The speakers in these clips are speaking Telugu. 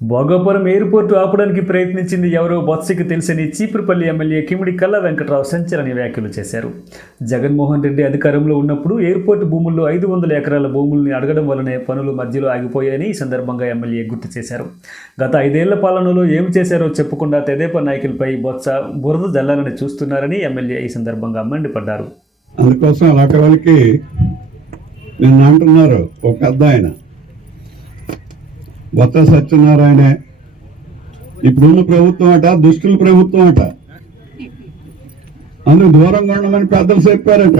భోగాపురం ఎయిర్పోర్టు ఆపడానికి ప్రయత్నించింది ఎవరో బొత్సకి తెలిసని చీపురుపల్లి ఎమ్మెల్యే కిమిడి కల్లా వెంకట్రావు సంచలన వ్యాఖ్యలు చేశారు. జగన్మోహన్ రెడ్డి అధికారంలో ఉన్నప్పుడు ఎయిర్పోర్టు భూముల్లో 500 ఎకరాల భూముల్ని అడగడం వల్లనే పనులు మధ్యలో ఆగిపోయాయని ఈ సందర్భంగా ఎమ్మెల్యే గుర్తు చేశారు. గత 5 ఏళ్ల పాలనలో ఏం చేశారో చెప్పకుండా తెదేపా నాయకులపై బొత్స బురద జల్లాలని చూస్తున్నారని ఎమ్మెల్యే ఈ సందర్భంగా మండిపడ్డారు. అందుకోసం అలాంటి వాళ్ళకి నిన్న అంటున్నారు ఒక పెద్ద ఆయన బొత్స సత్యనారాయణ ఇప్పుడున్న ప్రభుత్వం అట దుష్టుల ప్రభుత్వం అట, అందుకు దూరంగా ఉండమని పెద్దలు చెప్పారట.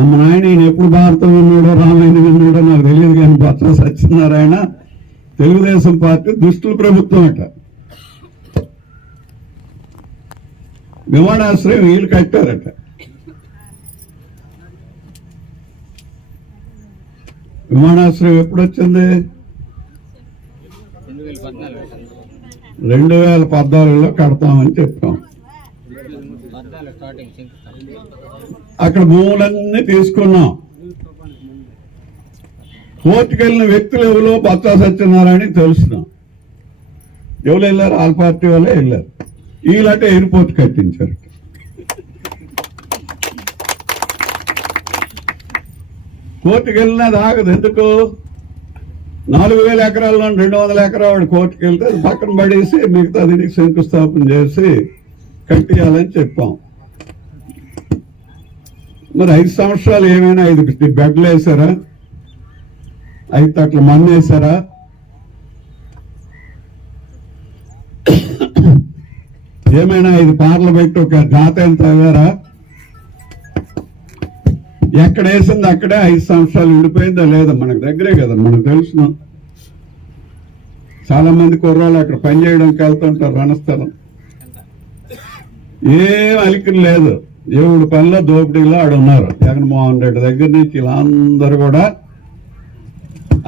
అమ్మ నాయన ఈయన ఎప్పుడు భారతం విన్నాడో రామాయణ విన్నాడో నాకు తెలియదు, కానీ బొత్స సత్యనారాయణ తెలుగుదేశం పార్టీ దుష్టుల ప్రభుత్వం అట. విమానాశ్రయం వీళ్ళు కట్టారట. విమానాశ్రయం ఎప్పుడు వచ్చింది? 2014లో కడతామని చెప్పాం. అక్కడ భూములన్నీ తీసుకున్నాం. కోర్టుకు వెళ్ళిన వ్యక్తులు ఎవరో బొత్స సత్యనారాయణ తెలుస్తున్నాం. ఎవరు వెళ్ళారు? ఆల్ పార్టీ వాళ్ళే వెళ్ళారు. వీళ్ళంటే ఎయిర్పోర్ట్ కట్టించారు. కోర్టుకు వెళ్ళినది ఆగదు. ఎందుకు? 4000 ఎకరాల్లో 200 ఎకరాలు కోర్టుకు వెళ్తే అది పక్కన పడేసి మిగతా దీనికి శంకుస్థాపన చేసి కట్టియాలని చెప్పాం. మరి 5 సంవత్సరాలు ఏమైనా 5 బెడ్లు వేసారా? 5 తట్ల మన్ను వేసారా? ఏమైనా 5 పార్లు పెట్టి ఒక జాతీయం తాగారా? ఎక్కడ వేసింది అక్కడే 5 సంవత్సరాలు ఉండిపోయిందా లేదా మనకు దగ్గరే కదా, మనకు తెలుసు. చాలా మంది కుర్రాళ్ళు అక్కడ పనిచేయడానికి వెళ్తుంటారు రణస్థలం. ఏం అలికిరి లేదు. దేవుడి పనిలో దోపిడీలో ఆడున్నారు. జగన్మోహన్ రెడ్డి దగ్గర నుంచి ఇలా అందరూ కూడా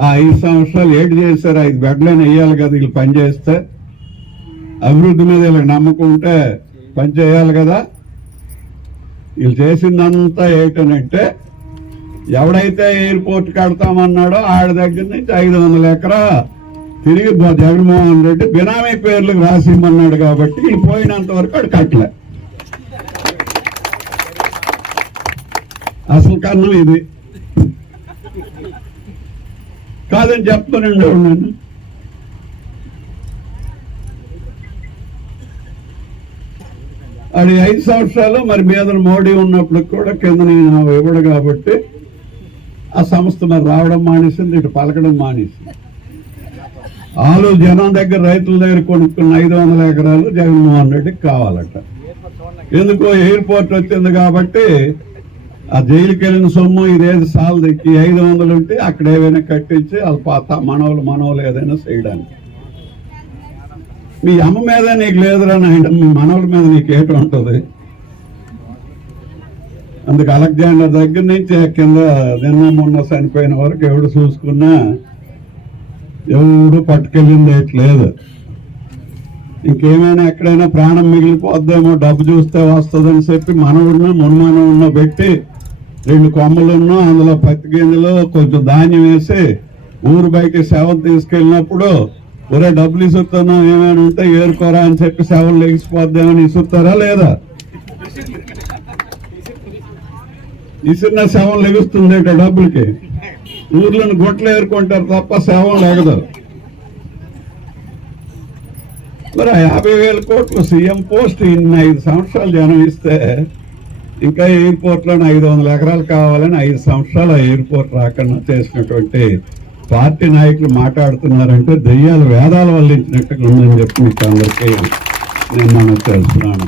ఆ 5 సంవత్సరాలు ఏడు చేశారు. 5 బెడ్లైనా వేయాలి కదా వీళ్ళు పని చేస్తే. అభివృద్ధి మీద వీళ్ళకి నమ్మకం ఉంటే పని చేయాలి కదా. వీళ్ళు చేసిందంతా ఏంటనంటే ఎవడైతే ఎయిర్పోర్ట్ కడతామన్నాడో ఆడ దగ్గర నుంచి 500 ఎకరా తిరిగి జగన్మోహన్ రెడ్డి బినామీ పేర్లకు రాసిమ్మన్నాడు. కాబట్టి వీళ్ళు పోయినంత వరకు ఆడు కట్టలే. అసలు కన్నం ఇది కాదని చెప్తానండి నేను. అది 5 సంవత్సరాలు మరి మీద మోడీ ఉన్నప్పుడు కూడా కింద నేను ఇవ్వడు కాబట్టి ఆ సంస్థ మరి రావడం మానేసింది, ఇటు పలకడం మానేసింది. ఆలు జనం దగ్గర రైతుల దగ్గర కొనుక్కున్న 500 ఎకరాలు జగన్మోహన్ రెడ్డికి కావాలట. ఎందుకో ఎయిర్పోర్ట్ వచ్చింది కాబట్టి ఆ జైలుకి వెళ్ళిన సొమ్ము ఇదేది సాల్ దిక్కి 500 ఉంటే అక్కడ ఏమైనా కట్టించి వాళ్ళ పాత మనవలు ఏదైనా చేయడానికి. మీ అమ్మ మీద నీకు లేదురా నాయన, మీ మనవల మీద నీకు ఏటు ఉంటుంది. అందుకు అలెగ్జాండర్ దగ్గర నుంచి కింద నిన్న మొన్న చనిపోయిన వరకు ఎవడు చూసుకున్నా ఎవడు పట్టుకెళ్ళింది ఏట్లేదు. ఇంకేమైనా ఎక్కడైనా ప్రాణం మిగిలిపోద్దేమో డబ్బు చూస్తే వస్తుందని చెప్పి మనవుడిని మున్మానవుడిని పెట్టి 2 కొమ్మలున్నా అందులో పత్తి గింజలు కొంచెం ధాన్యం వేసి ఊరు బయట సేవలు తీసుకెళ్ళినప్పుడు ఒరే డబ్బులు ఇసురుతున్నాం ఏమైనా ఉంటే ఏరుకోరా అని చెప్పి సేవలు లెగిసిపోద్దామని ఇసురుతారా లేదా? ఇసురిన సేవలు లెగుస్తుంది డబ్బులకి. ఊర్లను గొట్లు ఏరుకుంటారు తప్ప సేవలు లెగదు. మరి 50,000 కోట్లు సీఎం పోస్ట్ ఇన్ని 5 సంవత్సరాలు జనం ఇస్తే ఇంకా ఎయిర్పోర్ట్లో 500 ఎకరాలు కావాలని 5 సంవత్సరాలు ఎయిర్పోర్ట్ రాకుండా చేసినటువంటి పార్టీ నాయకులు మాట్లాడుతున్నారంటే దెయ్యాలు వేదాలు వల్లించినట్టుగా ఉందని చెప్పి మీకు అందరికీ నేను మనం తెలుస్తున్నాను.